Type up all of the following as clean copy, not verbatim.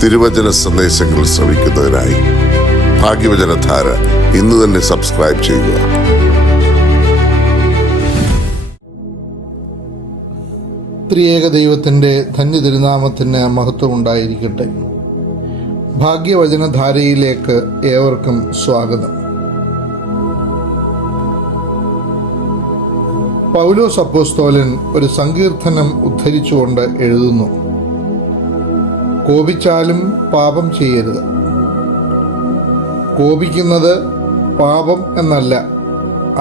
തിരുവചന സന്ദേശങ്ങൾ ശ്രവിക്കുന്നതിനായി ഭാഗ്യവചനധാര ഇന്ന് തന്നെ സബ്സ്ക്രൈബ് ചെയ്യുക. ത്രിയേക ദൈവത്തിൻ്റെ ധന്യ തിരുനാമത്തിന് മഹത്വം ഉണ്ടായിരിക്കട്ടെ. ഭാഗ്യവചനധാരയിലേക്ക് ഏവർക്കും സ്വാഗതം. പൗലോസ് അപ്പോസ്തലൻ ഒരു സങ്കീർത്തനം ഉദ്ധരിച്ചുകൊണ്ട് എഴുതുന്നു: കോപിച്ചാലും പാപം ചെയ്യരുത്. കോപിക്കുന്നത് പാപം എന്നല്ല,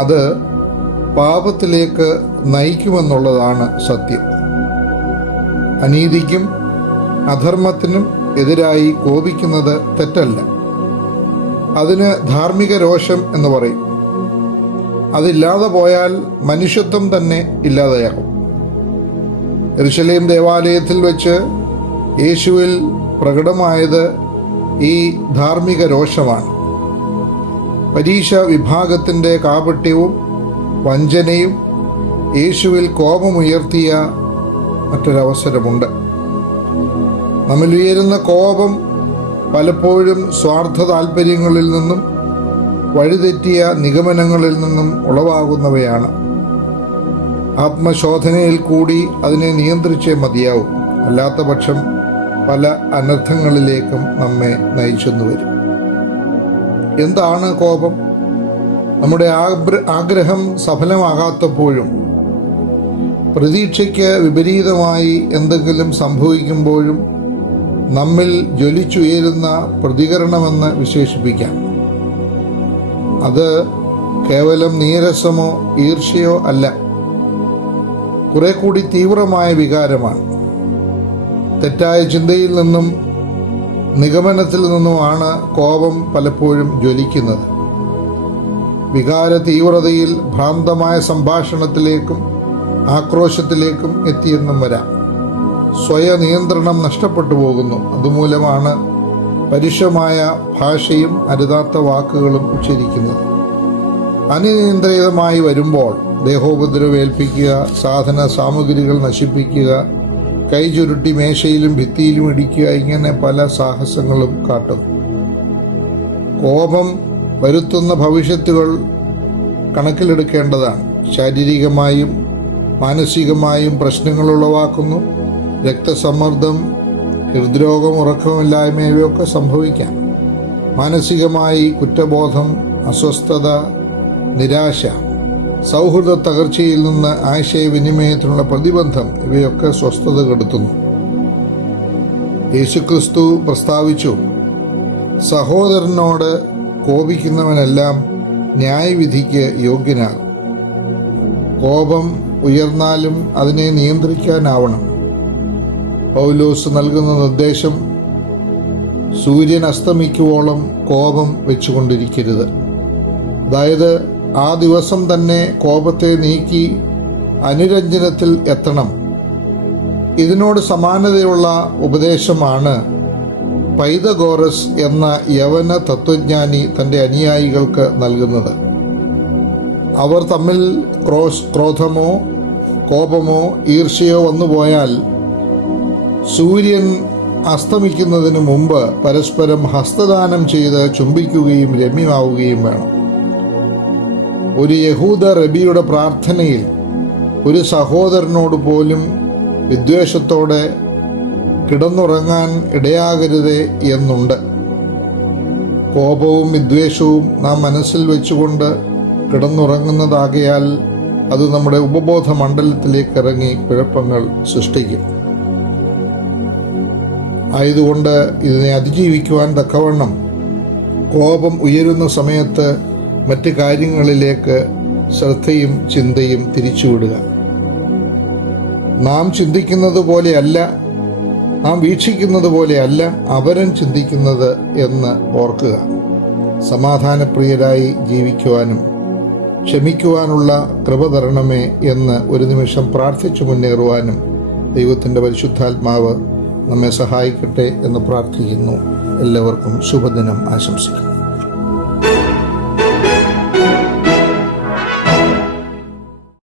അത് പാപത്തിലേക്ക് നയിക്കുമെന്നുള്ളതാണ് സത്യം. അനീതിക്കും അധർമ്മത്തിനും എതിരായി കോപിക്കുന്നത് തെറ്റല്ല. അതിന് ധാർമ്മിക രോഷം എന്ന് പറയും. അതില്ലാതെ പോയാൽ മനുഷ്യത്വം തന്നെ ഇല്ലാതെയാകും. യെരുശലേം ദേവാലയത്തിൽ വെച്ച് യേശുവിൽ പ്രകടമായത് ഈ ധാർമ്മിക രോഷമാണ്. പരീശ വിഭാഗത്തിൻ്റെ കാപട്യവും വഞ്ചനയും യേശുവിൽ കോപമുയർത്തിയ മറ്റൊരവസരമുണ്ട്. നമ്മിൽ ഉയരുന്ന കോപം പലപ്പോഴും സ്വാർത്ഥ താല്പര്യങ്ങളിൽ നിന്നും വഴിതെറ്റിയ നിഗമനങ്ങളിൽ നിന്നും ഉളവാകുന്നവയാണ്. ആത്മശോധനയിൽ കൂടി അതിനെ നിയന്ത്രിച്ചേ മതിയാവും. അല്ലാത്ത പക്ഷം പല അനർത്ഥങ്ങളിലേക്കും നമ്മെ നയിച്ചെന്നു വരും. എന്താണ് കോപം? നമ്മുടെ ആഗ്രഹം സഫലമാകാത്തപ്പോഴും പ്രതീക്ഷയ്ക്ക് വിപരീതമായി എന്തെങ്കിലും സംഭവിക്കുമ്പോഴും നമ്മിൽ ജ്വലിച്ചുയരുന്ന പ്രതികരണമെന്ന് വിശേഷിപ്പിക്കാം. അത് കേവലം നീരസമോ ഈർഷ്യയോ അല്ല, കുറെ കൂടി തീവ്രമായ വികാരമാണ്. തെറ്റായ ചിന്തയിൽ നിന്നും നിഗമനത്തിൽ നിന്നുമാണ് കോപം പലപ്പോഴും ജ്വലിക്കുന്നത്. വികാര തീവ്രതയിൽ ഭ്രാന്തമായ സംഭാഷണത്തിലേക്കും ആക്രോശത്തിലേക്കും എത്തിയെന്നും വരാം. സ്വയനിയന്ത്രണം നഷ്ടപ്പെട്ടു പോകുന്നു. അതുമൂലമാണ് പരുഷമായ ഭാഷയും അരുതാത്ത വാക്കുകളും ഉച്ചരിക്കുന്നത്. അനിയന്ത്രിതമായി വരുമ്പോൾ ദേഹോപദ്രവേൽപ്പിക്കുക, സാധന സാമഗ്രികൾ നശിപ്പിക്കുക, കൈ ചുരുട്ടി മേശയിലും ഭിത്തിയിലും ഇടിക്കുക, ഇങ്ങനെ പല സാഹസങ്ങളും കാട്ടുന്നു. കോപം വരുത്തുന്ന ഭവിഷ്യത്തുകൾ കണക്കിലെടുക്കേണ്ടതാണ്. ശാരീരികമായും മാനസികമായും പ്രശ്നങ്ങൾ ഉളവാക്കുന്നു. രക്തസമ്മർദ്ദം, ഹൃദ്രോഗം, ഉറക്കമില്ലായ്മ ഇവയൊക്കെ സംഭവിക്കാം. മാനസികമായി കുറ്റബോധം, അസ്വസ്ഥത, നിരാശ, സൗഹൃദ തകർച്ചയിൽ നിന്ന് ആശയവിനിമയത്തിനുള്ള പ്രതിബന്ധം ഇവയൊക്കെ സ്വസ്ഥത കെടുത്തുന്നു. യേശുക്രിസ്തു പ്രസ്താവിച്ചു: സഹോദരനോട് കോപിക്കുന്നവനെല്ലാം ന്യായവിധിക്ക് യോഗ്യനാകും. കോപം ഉയർന്നാലും അതിനെ നിയന്ത്രിക്കാനാവണം. പൗലോസ് നൽകുന്ന നിർദ്ദേശം: സൂര്യൻ അസ്തമിക്കുവോളം കോപം വെച്ചുകൊണ്ടിരിക്കരുത്. അതായത് ആ ദിവസം തന്നെ കോപത്തെ നീക്കി അനുരഞ്ജനത്തിൽ എത്തണം. ഇതിനോട് സമാനതയുള്ള ഉപദേശമാണ് പൈതഗോറസ് എന്ന യവന തത്വജ്ഞാനി തൻ്റെ അനുയായികൾക്ക് നൽകുന്നത്. അവർ തമ്മിൽ ക്രോധമോ കോപമോ ഈർഷ്യയോ വന്നുപോയാൽ സൂര്യൻ അസ്തമിക്കുന്നതിന് മുമ്പ് പരസ്പരം ഹസ്തദാനം ചെയ്ത് ചുംബിക്കുകയും രമ്യമാവുകയും വേണം. ഒരു യഹൂദ റബിയുടെ പ്രാർത്ഥനയിൽ ഒരു സഹോദരനോട് പോലും വിദ്വേഷത്തോടെ കിടന്നുറങ്ങാൻ ഇടയാകരുതേ എന്നുണ്ട്. കോപവും വിദ്വേഷവും നാം മനസ്സിൽ വെച്ചുകൊണ്ട് കിടന്നുറങ്ങുന്നതാകയാൽ അത് നമ്മുടെ ഉപബോധ മണ്ഡലത്തിലേക്ക് ഇറങ്ങി കുഴപ്പങ്ങൾ സൃഷ്ടിക്കും. ആയതുകൊണ്ട് ഇതിനെ അതിജീവിക്കുവാൻ തക്കവണ്ണം കോപം ഉയരുന്ന സമയത്ത് മറ്റ് കാര്യങ്ങളിലേക്ക് ശ്രദ്ധയും ചിന്തയും തിരിച്ചുവിടുക. നാം ചിന്തിക്കുന്നത് പോലെയല്ല, നാം വീക്ഷിക്കുന്നത് പോലെയല്ല അവരൻ ചിന്തിക്കുന്നത് എന്ന് ഓർക്കുക. സമാധാനപ്രിയരായി ജീവിക്കുവാനും ക്ഷമിക്കുവാനുള്ള കൃപ തരണമേ എന്ന് ഒരു നിമിഷം പ്രാർത്ഥിച്ചു മുന്നേറുവാനും ദൈവത്തിൻ്റെ പരിശുദ്ധാത്മാവ് നമ്മെ സഹായിക്കട്ടെ എന്ന് പ്രാർത്ഥിക്കുന്നു. എല്ലാവർക്കും ശുഭദിനം ആശംസിക്കുന്നു.